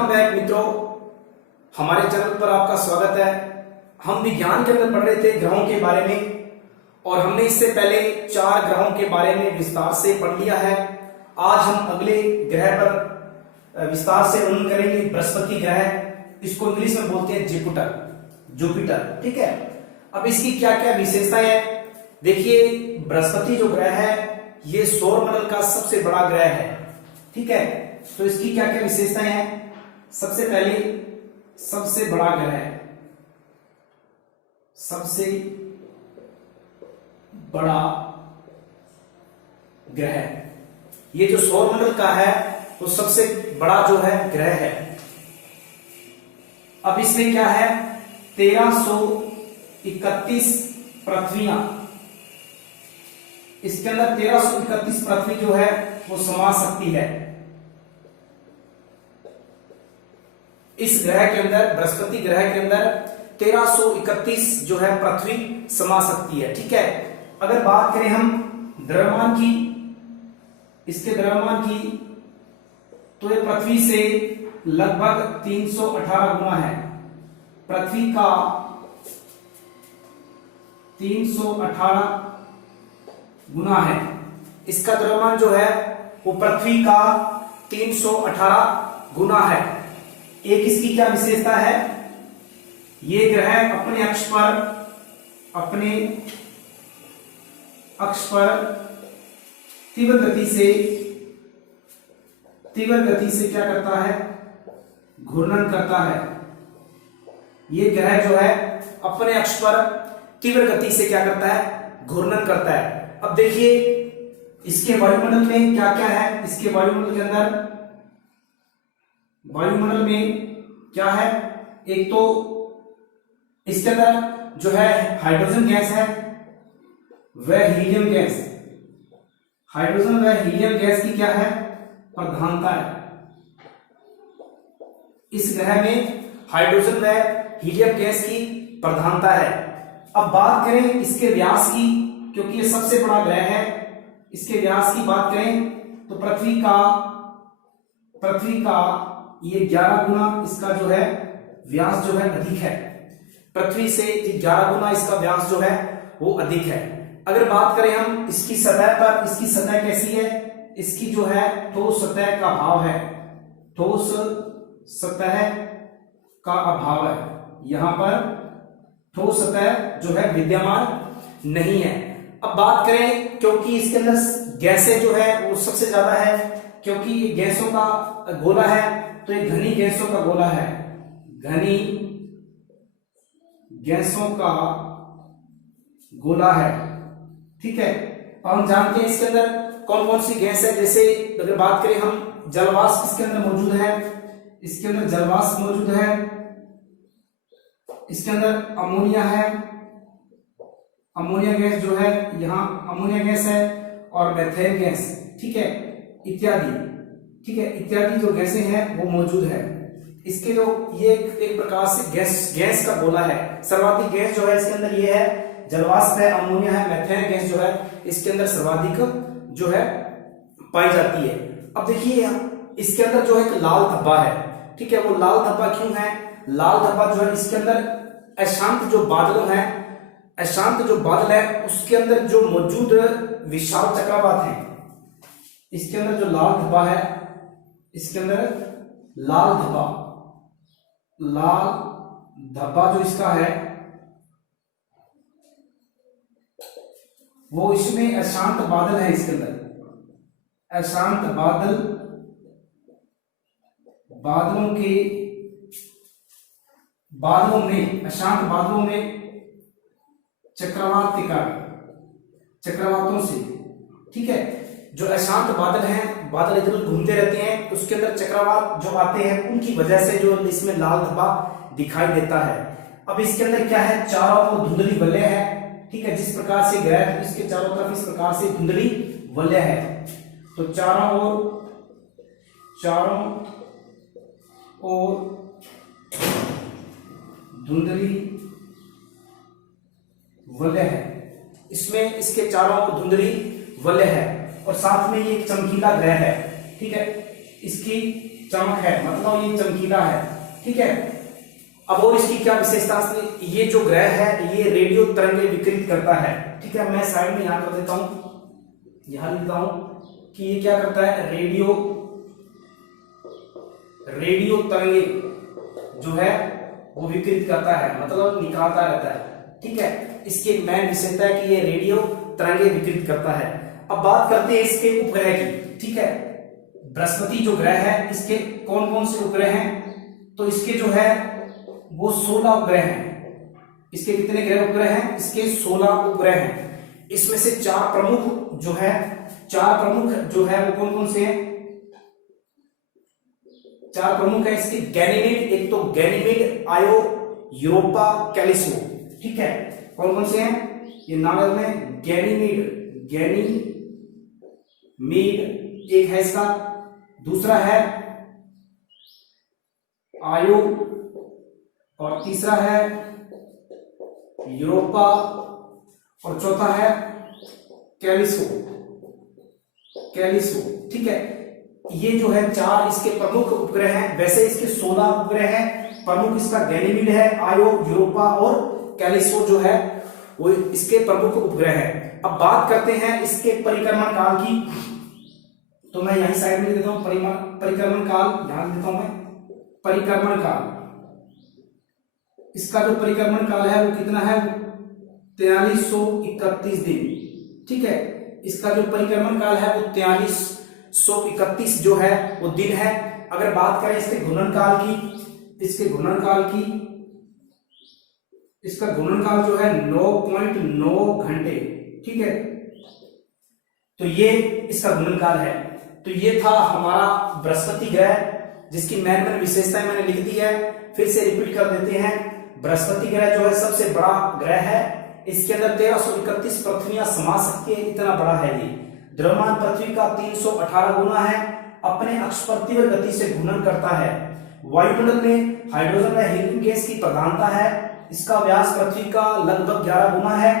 Welcome back मित्रों, हमारे channel पर आपका स्वागत है। हम विज्ञान के अंदर पढ़ रहे थे ग्रहों के बारे में और हमने इससे पहले 4 ग्रहों के बारे में विस्तार से पढ़ लिया है। आज हम अगले ग्रह पर विस्तार से वर्णन करेंगे, बृहस्पति ग्रह। इसको इंग्लिश में बोलते हैं जुपिटर, ठीक है। अब इसकी क्या क्या विशेषताएं हैं देखिए। बृहस्पति जो ग्रह है ये सौर मंडल का सबसे बड़ा ग्रह है, ठीक है। तो इसकी क्या क्या विशेषताएं हैं। सबसे पहले सबसे बड़ा ग्रह है, सबसे बड़ा ग्रह, ये जो सौर मंडल का है वो सबसे बड़ा जो है ग्रह है। अब इसमें क्या है, 1331 पृथ्वियां, इसके अंदर 1331 पृथ्वी जो है वो समा सकती है। इस ग्रह के अंदर, बृहस्पति ग्रह के अंदर 1331 जो है पृथ्वी समा सकती है, ठीक है। अगर बात करें हम द्रव्यमान की, इसके द्रव्यमान की, तो ये पृथ्वी से लगभग 318 गुना है। पृथ्वी का 318 गुना है इसका द्रव्यमान जो है वो पृथ्वी का 318 गुना है। एक इसकी क्या विशेषता है, ये ग्रह अपने अक्ष पर तीव्र गति से क्या करता है, घूर्णन करता है। ये ग्रह जो है अपने अक्ष पर तीव्र गति से क्या करता है, घूर्णन करता है। अब देखिए इसके वायुमंडल में क्या क्या है। इसके वायुमंडल के अंदर, वायुमंडल में क्या है, एक तो इसके अंदर जो है हाइड्रोजन गैस है, वह हीलियम गैस। हाइड्रोजन व हीलियम गैस की क्या है, प्रधानता है। इस ग्रह में हाइड्रोजन व हीलियम गैस की प्रधानता है। अब बात करें इसके व्यास की, क्योंकि ये सबसे बड़ा ग्रह है, इसके व्यास की बात करें तो पृथ्वी का ये 11 गुना इसका जो है व्यास जो है अधिक है। पृथ्वी से 11 गुना इसका व्यास जो है वो अधिक है। अगर बात करें हम इसकी सतह पर, इसकी सतह कैसी है, इसकी जो है ठोस सतह का अभाव है, ठोस सतह का अभाव है। यहां पर ठोस सतह जो है विद्यमान नहीं है। अब बात करें, क्योंकि इसके अंदर गैसें जो है वो सबसे ज्यादा है, क्योंकि ये गैसों का गोला है, तो ये घनी गैसों का गोला है, घनी गैसों का गोला है, ठीक है। और हम जानते हैं इसके अंदर कौन कौन सी गैस है। जैसे अगर बात करें हम, जलवाष्प इसके अंदर मौजूद है, इसके अंदर जलवाष्प मौजूद है, इसके अंदर अमोनिया है, अमोनिया गैस जो है, यहां अमोनिया गैस है, और मेथेन गैस, ठीक है, इत्यादि, ठीक है, इत्यादि जो गैसें हैं वो मौजूद है। इसके जो ये एक प्रकार से गैस का गोला है। सर्वाधिक गैस जो है इसके अंदर ये है, जलवाष्प है, अमोनिया है, मेथेन गैस जो है इसके अंदर सर्वाधिक जो है पाई जाती है। अब देखिए इसके अंदर जो एक लाल धब्बा है, ठीक है। वो लाल धब्बा क्यों है, लाल धब्बा जो है इसके अंदर अशांत जो बादल है, अशांत जो बादल है उसके अंदर जो मौजूद विशाल चक्रवात है, इसके अंदर जो लाल धब्बा है, इसके अंदर लाल धब्बा जो इसका है वो, इसमें अशांत बादल है, इसके अंदर अशांत अशांत बादलों में चक्रवात के कारण, चक्रवातों से, ठीक है। जो अशांत बादल हैं, बादल इधर उधर घूमते रहते हैं, उसके अंदर चक्रवात जो आते हैं उनकी वजह से जो इसमें लाल धब्बा दिखाई देता है। अब इसके अंदर क्या है, चारों ओर धुंधली वलय है, ठीक है। जिस प्रकार से ग्रह, इसके चारों तरफ इस प्रकार से धुंधली वलय है, तो चारों ओर धुंधली वलय है, इसमें इसके चारों ओर धुंधली वलय है, और साथ में ये एक चमकीला ग्रह है, ठीक है। इसकी चमक है, मतलब ये चमकीला है, ठीक है। अब और इसकी क्या विशेषता है, ये जो ग्रह है ये रेडियो तरंगे विकिरित करता है, ठीक है। मैं साइड में यहां कर देता हूं, यहां लिखता हूं कि ये क्या करता है, रेडियो तरंगे जो है वो विकिरित करता है, मतलब निकालता रहता है, ठीक है। इसकी मेन विशेषता है कि ये रेडियो तरंगे विकिरित करता है। अब बात करते हैं इसके उपग्रह की, ठीक है। बृहस्पति जो ग्रह है इसके कौन कौन से उपग्रह हैं, तो इसके जो है वो 16 उपग्रह हैं। इसके कितने ग्रह उपग्रह हैं, इसके 16 उपग्रह हैं। इसमें से 4 प्रमुख जो है वो कौन कौन से हैं, 4 प्रमुख है इसके। गैनीमेड, एक तो गैनीमेड, आयो, यूरोपा, कैलिसो, ठीक है। कौन कौन से हैं, ये नाम में गैनीमेड एक है इसका, दूसरा है आयो, और तीसरा है यूरोपा, और चौथा है कैलिसो, ठीक है। ये जो है 4 इसके प्रमुख उपग्रह हैं। वैसे इसके 16 उपग्रह हैं, प्रमुख इसका गैनीमेड है, आयो, यूरोपा और कैलिसो जो है वो इसके प्रमुख उपग्रह है। अब बात करते हैं इसके परिक्रमण काल की, तो मैं यहीं साइड में देता हूं परिक्रमण काल, ध्यान देता हूं मैं परिक्रमण काल। इसका जो परिक्रमण काल है वो कितना है, 4331 दिन, ठीक है। इसका जो परिक्रमण काल है वो 4331 जो है वो दिन है। अगर बात करें इसके घूर्णन काल की, इसका घूर्णन काल जो है 9.9 घंटे, ठीक है। तो ये इसका घूर्णन काल है। तो ये था हमारा बृहस्पति ग्रह, जिसकी मेन विशेषताएं मैंने लिख दी है, फिर से रिपीट कर देते हैं। बृहस्पति ग्रह जो है सबसे बड़ा ग्रह है, इसके अंदर 1331 पृथ्वियां समा सकती है, इतना बड़ा है ये। द्रव्यमान पृथ्वी का 318 गुना है, अपने अक्ष पर तीव्र गति से घूर्णन करता है। वायुमंडल में हाइड्रोजन व हीलियम गैस की प्रधानता है। इसका व्यास पृथ्वी का लगभग 11 गुना है।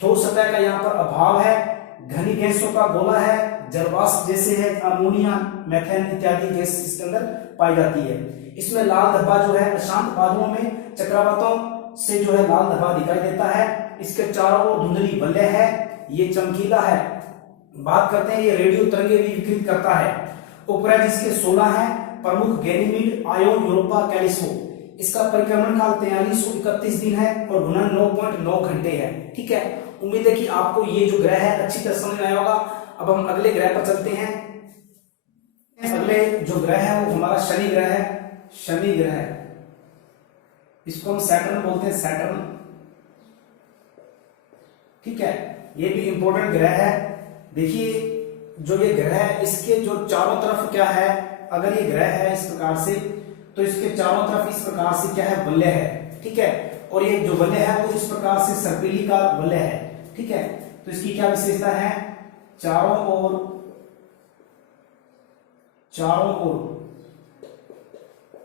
ठोस सतह का यहाँ पर अभाव है। घनी गैसों का गोला है, जलवाष्प जैसे है अमोनिया, मेथेन इत्यादि गैस इसके अंदर पाई जाती है। इसमें लाल धब्बा जो है अशांत बादलों में चक्रवातों से जो है लाल धब्बा दिखाई देता है। इसके चारों ओर धुंधली वलय है, ये चमकीला है। बात करते हैं ये रेडियो तरंगे भी विकिरित करता है। उपग्रह जिसके 16 है, प्रमुख गैनीमेड, आयो, यूरोपा, कैलिसो। इसका परिक्रमण काल 4331 दिन है और घूर्णन 9.9 घंटे है, ठीक है। उम्मीद है कि आपको ये जो ग्रह है अच्छी तरह समझ में आया होगा। अब हम अगले ग्रह पर चलते हैं। अगले जो ग्रह है वो हमारा शनि ग्रह है। शनि ग्रह, इसको हम सैटर्न बोलते हैं, सैटर्न, ठीक है। ये भी इंपॉर्टेंट ग्रह है। देखिए जो ये ग्रह है इसके जो चारों तरफ क्या है, अगर ये ग्रह है इस प्रकार से, तो इसके चारों तरफ इस प्रकार से क्या है, वलय है, ठीक है। और ये जो वलय है वो इस प्रकार से सर्पिली का वलय है, ठीक है। तो इसकी क्या विशेषता है, चारों ओर,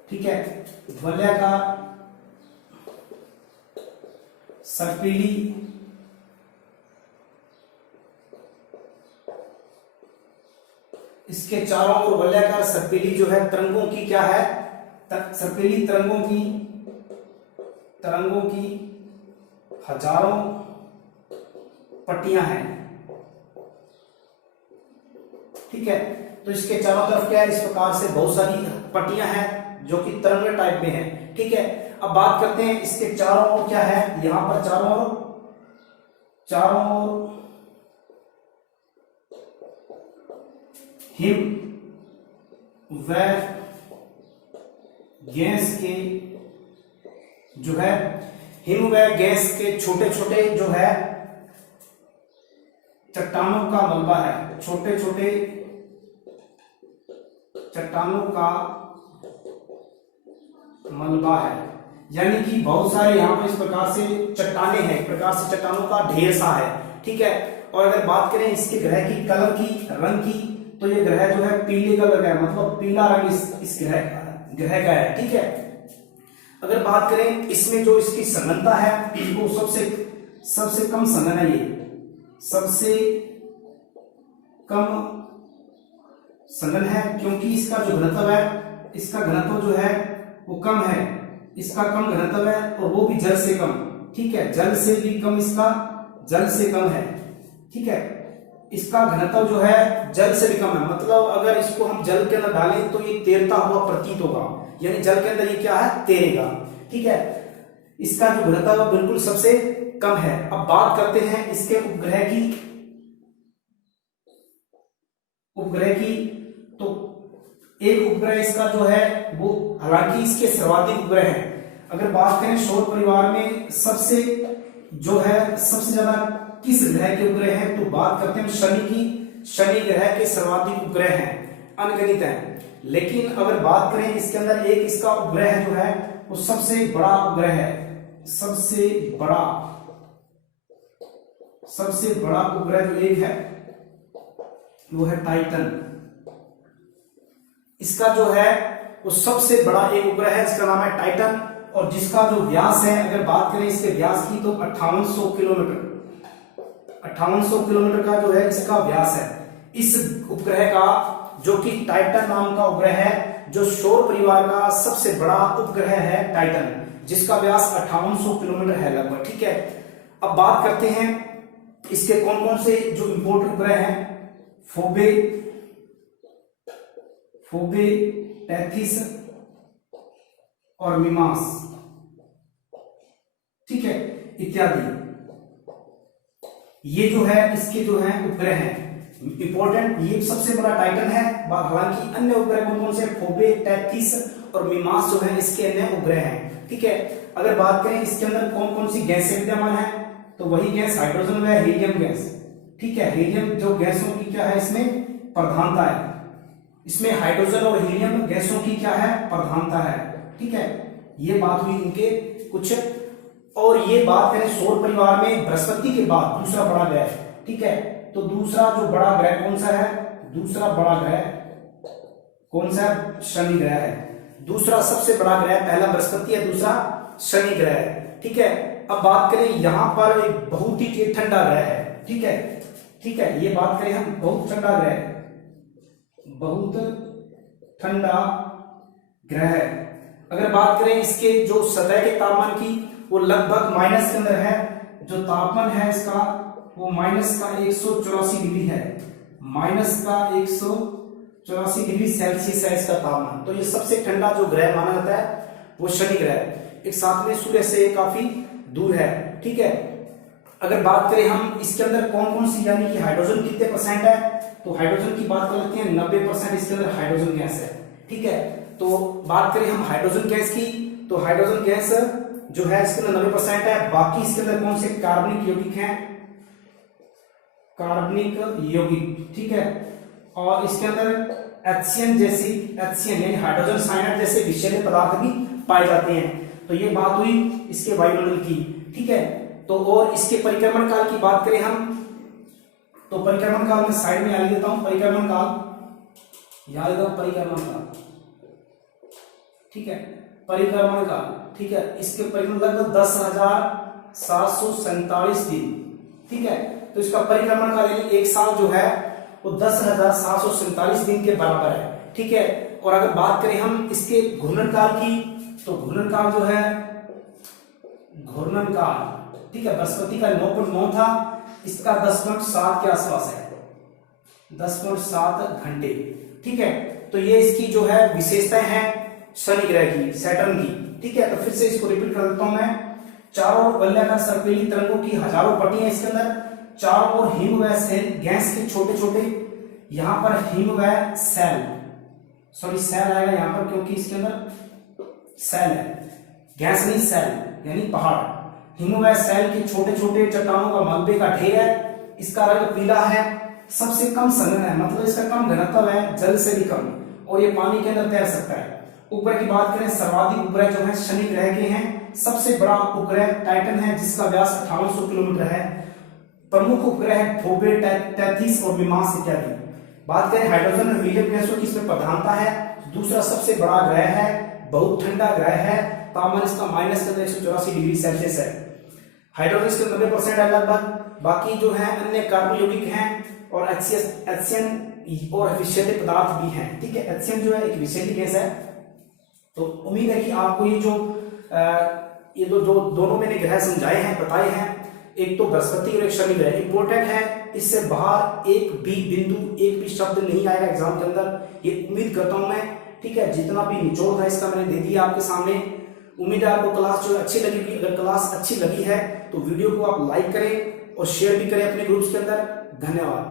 ठीक है, वलय का सर्पिली इसके चारों ओर वलयाकार सर्पिली जो है तरंगों की क्या है, सर्पिली तरंगों की हजारों पट्टियां हैं, ठीक है। तो इसके चारों तरफ क्या है, इस प्रकार से बहुत सारी पट्टियां हैं जो कि तरंग टाइप में है, ठीक है। अब बात करते हैं इसके चारों ओर क्या है, यहां पर चारों ओर हिम व गैस के जो है, हिम व गैस के छोटे छोटे जो है चट्टानों का मलबा है, छोटे छोटे चट्टानों का मलबा है। यानी कि बहुत सारे यहाँ पर इस प्रकार से चट्टाने हैं, एक प्रकार से चट्टानों का ढेर सा है, ठीक है। और अगर बात करें इसके ग्रह की कलर की, रंग की, तो ये ग्रह जो है पीले कलर का है, मतलब पीला रंग इस ग्रह का है, ठीक है। अगर बात करें इसमें जो इसकी संघनता है वो सबसे कम संघन है, ये सबसे कम संघन है क्योंकि इसका जो घनत्व है, इसका घनत्व जो है वो कम है, इसका कम घनत्व है और वो भी जल से कम, ठीक है, जल से भी कम, इसका जल से कम है, ठीक है, इसका घनत्व जो है जल से भी कम है, मतलब अगर इसको हम जल के अंदर डालें तो ये तैरता हुआ प्रतीत होगा, यानी जल के अंदर ये क्या है, तैरेगा, ठीक है, इसका जो घनत्व है बिल्कुल सबसे कम है। अब बात करते हैं इसके उपग्रह की, तो एक उपग्रह इसका जो है वो, हालांकि इसके सर्वाधिक उपग्रह हैं। अगर बात करें सौर परिवार में सबसे ज्यादा किस ग्रह के उपग्रह हैं, तो बात करते हैं शनि की। शनि ग्रह के सर्वाधिक उपग्रह हैं, अनगिनत हैं। लेकिन अगर बात करें इसके अंदर एक इसका उपग्रह जो है वो सबसे बड़ा उपग्रह है, सबसे बड़ा उपग्रह जो एक है वो है टाइटन। इसका जो है वो सबसे बड़ा एक उपग्रह है, इसका नाम है टाइटन, और जिसका जो व्यास है, अगर बात करें इसके व्यास की, तो 5800 किलोमीटर का जो है इसका व्यास है। इस उपग्रह का, जो कि टाइटन नाम का उपग्रह है, जो सौर परिवार का सबसे बड़ा उपग्रह है टाइटन, जिसका व्यास 5800 किलोमीटर है लगभग, ठीक है। अब बात करते हैं इसके कौन कौन से जो इंपोर्टेंट उपग्रह हैं। फोबे, टेथिस और मिमास, ठीक है, इत्यादि। ये जो है इसके जो है उपग्रह हैं इंपॉर्टेंट। ये सबसे बड़ा टाइटन है, हालांकि अन्य उपग्रह कौन कौन से, फोबे, टेथिस और मिमास जो है इसके अन्य उपग्रह हैं, ठीक है। अगर बात करें इसके अंदर कौन कौन सी गैसें विद्यमान है, तो वही गैस हाइड्रोजन व हीलियम गैस, ठीक है। हीलियम जो गैसों की क्या है इसमें प्रधानता है, इसमें हाइड्रोजन और हीलियम गैसों की क्या है प्रधानता है, ठीक है। ये बात हुई इनके कुछ। और ये बात करें सौर परिवार में बृहस्पति के बाद दूसरा बड़ा ग्रह, ठीक है। तो दूसरा जो बड़ा ग्रह कौन सा है, दूसरा बड़ा ग्रह कौन सा है, शनि ग्रह है। दूसरा सबसे बड़ा ग्रह, पहला बृहस्पति है, दूसरा शनि ग्रह है, ठीक है। अब बात करें यहां पर एक बहुत ही ठंडा ग्रह है, ठीक है, ठीक है। ये बात करें हम बहुत ठंडा ग्रह, बहुत ठंडा ग्रह है। अगर बात करें इसके जो सतह के तापमान की, वो लगभग माइनस के अंदर है। जो तापमान है इसका वो माइनस का 184 डिग्री है, माइनस का 184 डिग्री सेल्सियस है इसका तापमान। तो ये सबसे ठंडा जो ग्रह माना जाता है वो शनि ग्रह है। एक साथ में सूर्य से काफी दूर है, ठीक है। अगर बात करें हम इसके अंदर कौन कौन सी, यानी कि हाइड्रोजन कितने परसेंट है, तो हाइड्रोजन की बात कर लेते हैं, 90% इसके अंदर हाइड्रोजन गैस है, ठीक है। तो बात करें हम हाइड्रोजन गैस की, तो हाइड्रोजन गैस जो है इसके अंदर 90% है। बाकी इसके अंदर कौन से कार्बनिक यौगिक हैं, कार्बनिक यौगिक, ठीक है। और इसके अंदर HCN यानी हाइड्रोजन साइनाइड जैसे विषैले पदार्थ भी पाए जाते हैं। तो ये बात हुई इसके वायुमंडल की, ठीक है। तो और इसके परिक्रमण काल की बात करें हम, तो परिक्रमण काल में साइड में याद देता हूं, परिक्रमण काल याद देता हूं, परिक्रमण काल, ठीक है, परिक्रमण काल, ठीक है। इसके परिक्रमण लगभग 10,747 दिन, ठीक है। तो इसका परिक्रमण काल यानी एक साल जो है वो 10,747 दिन के बराबर है, ठीक है। और अगर बात करें हम इसके घूर्णन काल की, तो घूर्णन काल जो है, घूर्णन काल, ठीक है, बृहस्पति का 9.9 था, इसका 10.7 के आसपास है, 10.7 घंटे, ठीक है। तो ये इसकी जो है विशेषताएं हैं शनि ग्रह की, सैटर्न की, ठीक है। तो फिर से इसको रिपीट कर देता हूं मैं। चारों वलयाकार सर्पिली तरंगों की हजारों पट्टियां इसके अंदर, चारों ओर हिम व सेल गैस के छोटे छोटे, यहां पर हिम व सेल, सॉरी सेल आएगा यहां पर क्योंकि इसके अंदर सेल है, गैस नहीं सेल यानी पहाड़। हिम व सेल के छोटे छोटे चट्टानों का मलबे का ढेर है, इसका रंग पीला है, सबसे कम संघन है, मतलब इसका कम घनत्व है, जल से भी कम, और ये पानी के अंदर तैर सकता है। उपग्रह की बात करें, सर्वाधिक उपग्रह जो है शनि ग्रह के हैं, सबसे बड़ा उपग्रह टाइटन है जिसका व्यास 5800 किलोमीटर है। प्रमुख उपग्रह है फोबे, टेथिस और मिमास इत्यादि। बात करें हाइड्रोजन और हीलियम गैसों की, इसमें प्रधानता है। दूसरा सबसे बड़ा ग्रह है, बहुत ठंडा ग्रह है, तापमान इसका माइनस 184 डिग्री सेल्सियस है। हाइड्रोजन इसके 90% है लगभग। बाकी जो है अन्य कार्बन यौगिक हैं और HCN और विषैले पदार्थ भी हैं, ठीक है। HCl जो है एक विषैली गैस है। तो उम्मीद है कि आपको ये जो दोनों मैंने ग्रह समझाए हैं, बताए हैं, एक तो बृहस्पति और एक शनि ग्रह इंपॉर्टेंट है, इससे बाहर एक भी बिंदु, एक भी शब्द नहीं आएगा एग्जाम के अंदर, ये उम्मीद करता हूं मैं, ठीक है। जितना भी निचोड़ था इसका मैंने दे दिया आपके सामने। उम्मीद है आपको क्लास जो अच्छी लगेगी। अगर क्लास अच्छी लगी है तो वीडियो को आप लाइक करें और शेयर भी करें अपने ग्रुप्स के अंदर। धन्यवाद।